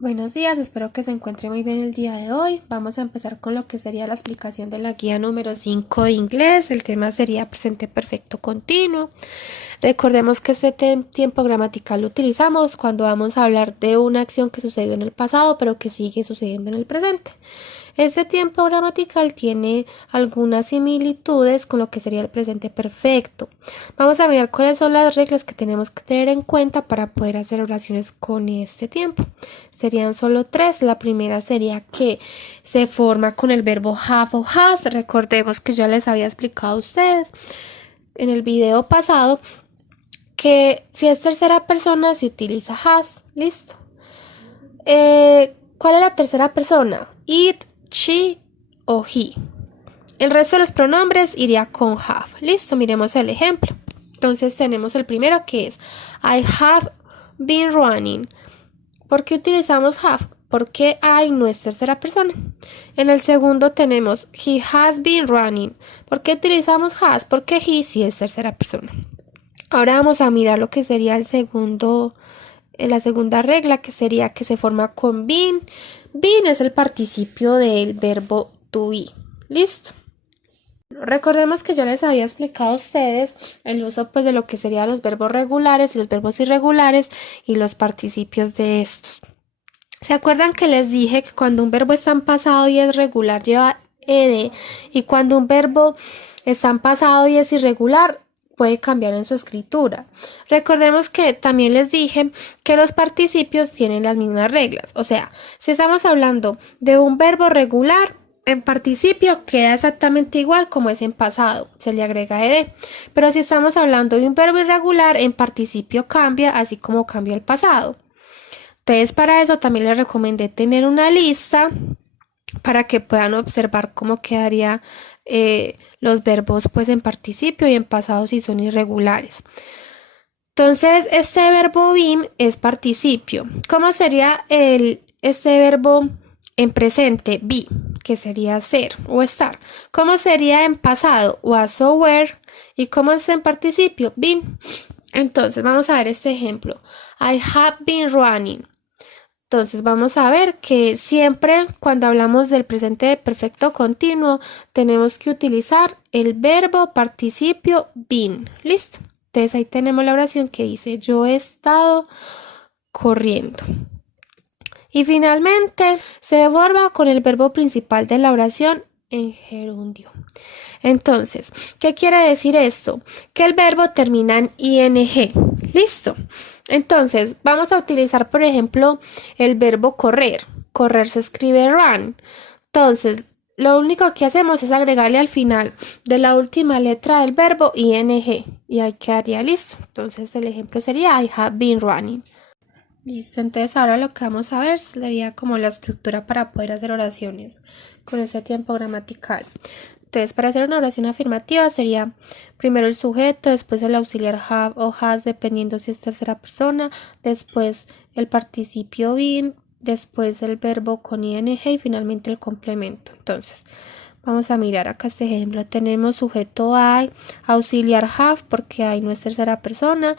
Buenos días, espero que se encuentre muy bien el día de hoy. Vamos a empezar con lo que sería la explicación de la guía número 5 de inglés. El tema sería presente perfecto continuo. Recordemos que este tiempo gramatical lo utilizamos cuando vamos a hablar de una acción que sucedió en el pasado pero que sigue sucediendo en el presente. Este tiempo gramatical tiene algunas similitudes con lo que sería el presente perfecto. Vamos a ver cuáles son las reglas que tenemos que tener en cuenta para poder hacer oraciones con este tiempo. Serían solo tres. La primera sería que se forma con el verbo have o has. Recordemos que ya les había explicado a ustedes en el video pasado que si es tercera persona se utiliza has. Listo. ¿Cuál es la tercera persona? It, she o he. El resto de los pronombres iría con have. Listo, miremos el ejemplo. Entonces tenemos el primero que es I have been running. ¿Por qué utilizamos have? Porque I no es tercera persona. En el segundo tenemos he has been running. ¿Por qué utilizamos has? Porque he sí es tercera persona. Ahora vamos a mirar lo que sería la segunda regla, que sería que se forma con been. Been es el participio del verbo to be. ¿Listo? Recordemos que yo les había explicado a ustedes el uso pues de lo que serían los verbos regulares y los verbos irregulares y los participios de estos. ¿Se acuerdan que les dije que cuando un verbo está en pasado y es regular lleva ed y cuando un verbo está en pasado y es irregular puede cambiar en su escritura? Recordemos que también les dije que los participios tienen las mismas reglas. O sea, si estamos hablando de un verbo regular, en participio queda exactamente igual como es en pasado, se le agrega ed. Pero si estamos hablando de un verbo irregular, en participio cambia, así como cambia el pasado. Entonces, para eso también les recomendé tener una lista para que puedan observar cómo quedaría los verbos pues en participio y en pasado si son irregulares. Entonces, este verbo been es participio. ¿Cómo sería este verbo en presente? Be, que sería ser o estar. ¿Cómo sería en pasado? Was o were. ¿Y cómo es en participio? Been. Entonces, vamos a ver este ejemplo. I have been running. Entonces vamos a ver que siempre cuando hablamos del presente perfecto continuo tenemos que utilizar el verbo participio been. ¿Listo? Entonces ahí tenemos la oración que dice yo he estado corriendo. Y finalmente se forma con el verbo principal de la oración en gerundio. Entonces, ¿qué quiere decir esto? Que el verbo termina en ing. ¿Listo? Entonces, vamos a utilizar, por ejemplo, el verbo correr. Correr se escribe run. Entonces, lo único que hacemos es agregarle al final de la última letra del verbo ing. Y ahí quedaría listo. Entonces, el ejemplo sería I have been running. Listo, entonces ahora lo que vamos a ver sería como la estructura para poder hacer oraciones con ese tiempo gramatical. Entonces, para hacer una oración afirmativa sería primero el sujeto, después el auxiliar have o has, dependiendo si es tercera persona, después el participio been, después el verbo con ing y finalmente el complemento. Entonces, vamos a mirar acá este ejemplo. Tenemos sujeto I, auxiliar have, porque I no es tercera persona,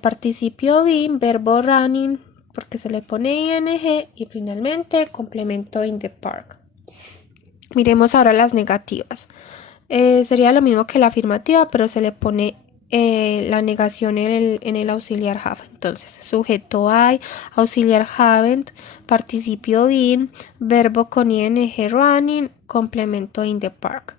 participio been, verbo running, porque se le pone ing y finalmente complemento in the park. Miremos ahora las negativas. Sería lo mismo que la afirmativa, pero se le pone la negación en el auxiliar have. Entonces, sujeto I, auxiliar haven't, participio been, verbo con ing running, complemento in the park.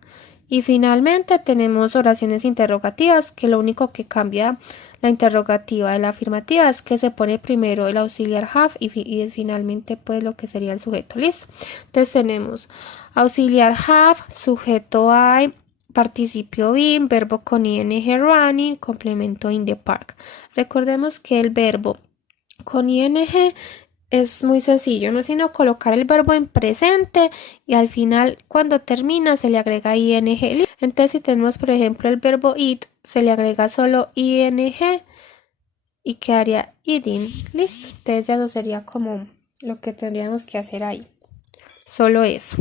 Y finalmente tenemos oraciones interrogativas, que lo único que cambia la interrogativa de la afirmativa es que se pone primero el auxiliar have y finalmente pues lo que sería el sujeto. ¿Listo? Entonces tenemos auxiliar have, sujeto I, participio been, verbo con ing running, complemento in the park. Recordemos que el verbo con ing es muy sencillo, no es sino colocar el verbo en presente y al final cuando termina se le agrega ing. Entonces si tenemos por ejemplo el verbo eat, se le agrega solo ing y quedaría eating. Listo, entonces ya eso sería como lo que tendríamos que hacer ahí. Solo eso.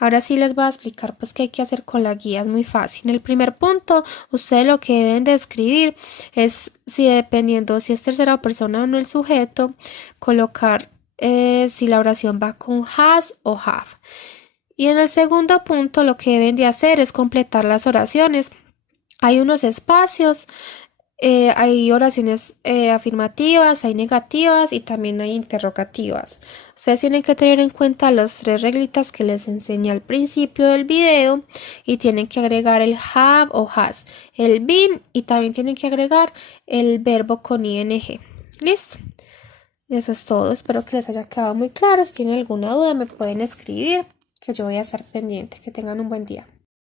Ahora sí les voy a explicar pues qué hay que hacer con la guía, es muy fácil. En el primer punto, ustedes lo que deben de escribir es, si dependiendo si es tercera persona o no el sujeto, colocar si la oración va con has o have. Y en el segundo punto lo que deben de hacer es completar las oraciones. Hay unos espacios, hay oraciones afirmativas, hay negativas y también hay interrogativas. Ustedes tienen que tener en cuenta las 3 reglitas que les enseñé al principio del video y tienen que agregar el have o has, el been y también tienen que agregar el verbo con ing. ¿Listo? Eso es todo. Espero que les haya quedado muy claro. Si tienen alguna duda me pueden escribir, que yo voy a estar pendiente. Que tengan un buen día.